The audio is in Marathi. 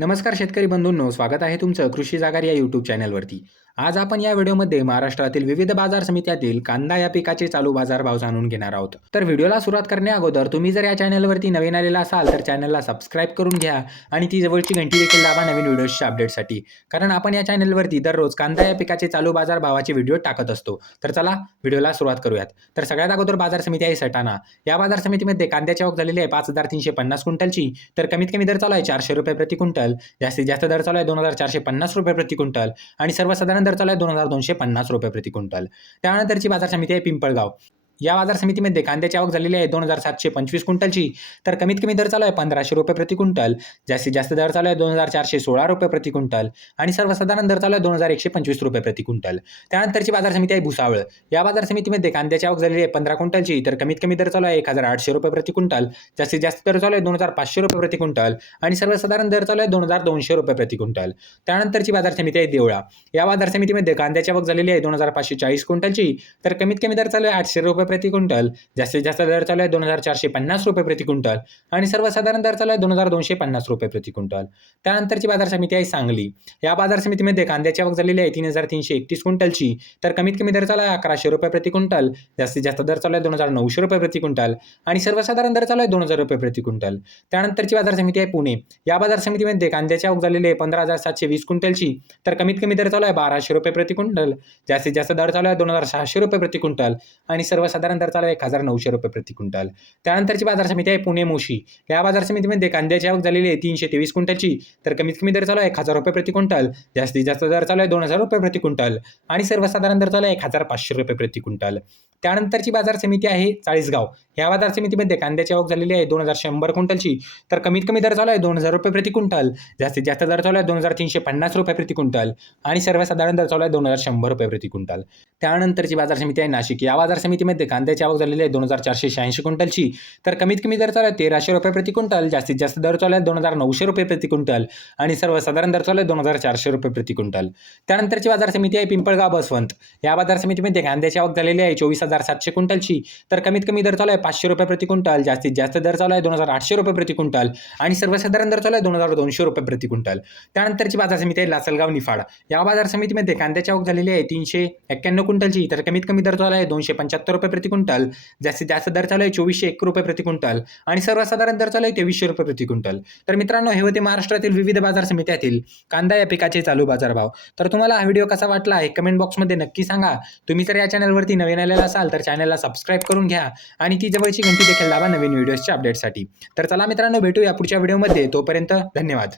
नमस्कार शेतकरी बंधूंनो स्वागत आहे तुमचं कृषी जागार या यूट्यूब चॅनलवरती आज आपण या व्हिडिओमध्ये महाराष्ट्रातील विविध बाजार समित्यातील कांदा या पिकाचे चालू बाजार भाव जाणून घेणार आहोत. तर व्हिडिओला सुरुवात करण्या अगोदर तुम्ही जर या चॅनलवरती नवीन आलेला असाल तर चॅनलला सबस्क्राईब करून घ्या आणि ती जवळची घंटी देखील दाबा नवीन व्हिडिओच्या अपडेटसाठी. कारण आपण या चॅनलवरती दररोज कांदा या पिकाचे चालू बाजार भावाचे व्हिडिओ टाकत असतो. तर चला व्हिडिओला सुरुवात करूयात. तर सगळ्यात अगोदर बाजार समिती आहे सटाणा. या बाजार समितीमध्ये कांद्याची आवक झालेली आहे पाच हजार तीनशे पन्नास क्विंटलची. तर कमीत कमी दर चालू आहे चारशे रुपये प्रति क्विंटल. जास्तीत जास्त दर चालू आहे दोन हजार चारशे पन्नास रुपये प्रति क्विंटल. आणि सर्वसाधारण दर चालू आहे दोन हजार दोनशे पन्नास रुपये प्रति क्विंटल. त्यानंतरची बाजार समिती आहे पिंपळगाव. या बाजार समितीमध्ये कांद्याची आवक झालेली आहे दोन हजार सातशे पंचवीस क्विंटलची. तर कमीत कमी दर चालू आहे पंधराशे रुपये प्रति क्विंटल. जास्तीत जास्त दर चालू आहे दोन हजार चारशे सोळा रुपये प्रति क्विंटल. आणि सर्वसाधारण दर चालू आहे दोन हजार एकशे पंचवीस रुपये प्रति क्विंटल. त्यानंतरची बाजार समिती आहे भुसावळ. या बाजार समितीमध्ये कांद्याची आवक झालेली आहे पंधरा क्विंटलची. तर कमीत कमी दर चालू आहे एक हजार आठशे रुपये प्रति क्विंटल. जास्तीत जास्त दर चालू आहे दोन हजार पाचशे रुपये प्रति क्विंटल. आणि सर्वसाधारण दर चालू आहे दोन हजार दोनशे रुपये प्रति क्विंटल. त्यानंतरची बाजार समिती आहे देवळा. या बाजार समितीमध्ये कांद्याची आवक झालेली आहे दोन हजार पाचशे चाळीस क्विंटलची. तर कमीत कमी दर चालू आहे आठशे रुपये प्रति क्विंटल जास्तीत जास्त दर चालू आहे दोन हजार चारशे पन्नास रुपये प्रति क्विंटल आणि सर्वसाधारण दर चालू आहे दोन हजार दोनशे पन्नास रुपये प्रति क्विंटल. त्यानंतरची बाजार समिती आहे सांगली. या बाजार समितीमध्ये कांद्याची आवक झालेली आहे तीन हजार तीनशे एकतीस क्विंटलची. तर कमीत कमी दर चालू आहे अकराशे रुपये प्रति क्विंटल जास्तीत जास्त दर चालू आहे दोन हजार नऊशे रुपये प्रति क्विंटल आणि सर्वसाधारण दर चालू आहे दोन हजार रुपये प्रति क्विंटल. त्यानंतरची बाजार समिती आहे पुणे. या बाजार समितीमध्ये कांद्याची आवक झालेली आहे पंधरा हजार सातशे वीस क्विंटलची. तर कमीत कमी दर चालू आहे बाराशे रुपये प्रति क्विंटल जास्तीत जास्त दर चालू आहे दोन हजार सहाशे रुपये प्रति क्विंटल आणि सर्वसाधारण दर चालू आहे एक हजार नऊशे रुपये प्रति क्विंटल. त्यानंतरची बाजार समिती आहे पुणे मोशी. या बाजार समितीमध्ये कांद्याची आवक झालेली आहे तीनशे तेवीस क्विंटलची तर कमीत कमी दर चालू आहे एक हजार रुपये प्रति क्विंटल. जास्तीत जास्त दर चालू आहे दोन हजार रुपये प्रति क्विंटल. आणि सर्वसाधारण दर चालू आहे एक हजार पाचशे रुपये प्रति क्विंटल. त्यानंतरची बाजार समिती आहे चाळीसगाव. या बाजार समितीमध्ये कांद्याची आवक झालेली आहे दोन हजार शंभर क्विंटलची तर कमीत कमी दर चालू आहे दोन हजार रुपये प्रति क्विंटल. जास्तीत जास्त दर चालू आहे दोन हजार तीनशे पन्नास रुपये प्रति क्विंटल. आणि सर्वसाधारण दर चालू आहे दोन हजार शंभर रुपये प्रति क्विंटल. त्यानंतरची बाजार समिती आहे नाशिक. या बाजार समितीमध्ये कांद्याची आवक झालेली आहे दोन हजार चारशे शहाऐंशी क्विंटलची. तर कमीत कमी दर चालू आहे तेराशे रुपये प्रति क्विंटल जास्तीत जास्त दर चालू आहे दोन हजार नऊशे रुपये प्रति क्विंटल आणि सर्वसाधारण दर चालू आहे दोन हजार चारशे रुपये प्रति क्विंटल. त्यानंतरची बाजार समिती आहे पिंपळगाव बसवंत. या बाजार समितीमध्ये कांद्याची आवक झालेली आहे चोवीस हजार सातशे क्विंटलची. तर कमीत कमी दर चालू आहे पाचशे रुपये प्रति क्विंटल जास्तीत जास्त दर चालू आहे दोन हजार आठशे रुपये प्रति क्विंटल आणि सर्वसाधारण दर चालू आहे दोन हजार दोनशे रुपये प्रति क्विंटल. त्यानंतरची बाजार समिती आहे लासलगाव निफाड. या बाजार समितीमध्ये कांद्याची आवक झालेली आहे तीनशे एक्क्याण्णव क्विंटलची. तर कमीत कमी दर चालू आहे दोनशे पंच्याहत्तर रुपये प्रति क्विंटल जास्तीत जास्त दर चालू आहे चोवीसशे एक रुपये प्रति क्विंटल आणि सर्वसाधारण दर चालू आहे तेवीसशे रुपये प्रति क्विंटल. तर मित्रांनो हे होते महाराष्ट्रातील विविध बाजार समित्यातील कांदा या पिकाचे चालू बाजारभाव तर तुम्हाला हा व्हिडिओ कसा वाटला हे कमेंट बॉक्समध्ये नक्की सांगा. तुम्ही जर या चॅनलवरती नवीन आलेला असाल तर चॅनलला सबस्क्राईब करून घ्या आणि ती जवळची घंटी देखील लावा नवीन व्हिडिओजच्या अपडेटसाठी तर चला मित्रांनो भेटूया पुढच्या व्हिडिओमध्ये तोपर्यंत धन्यवाद.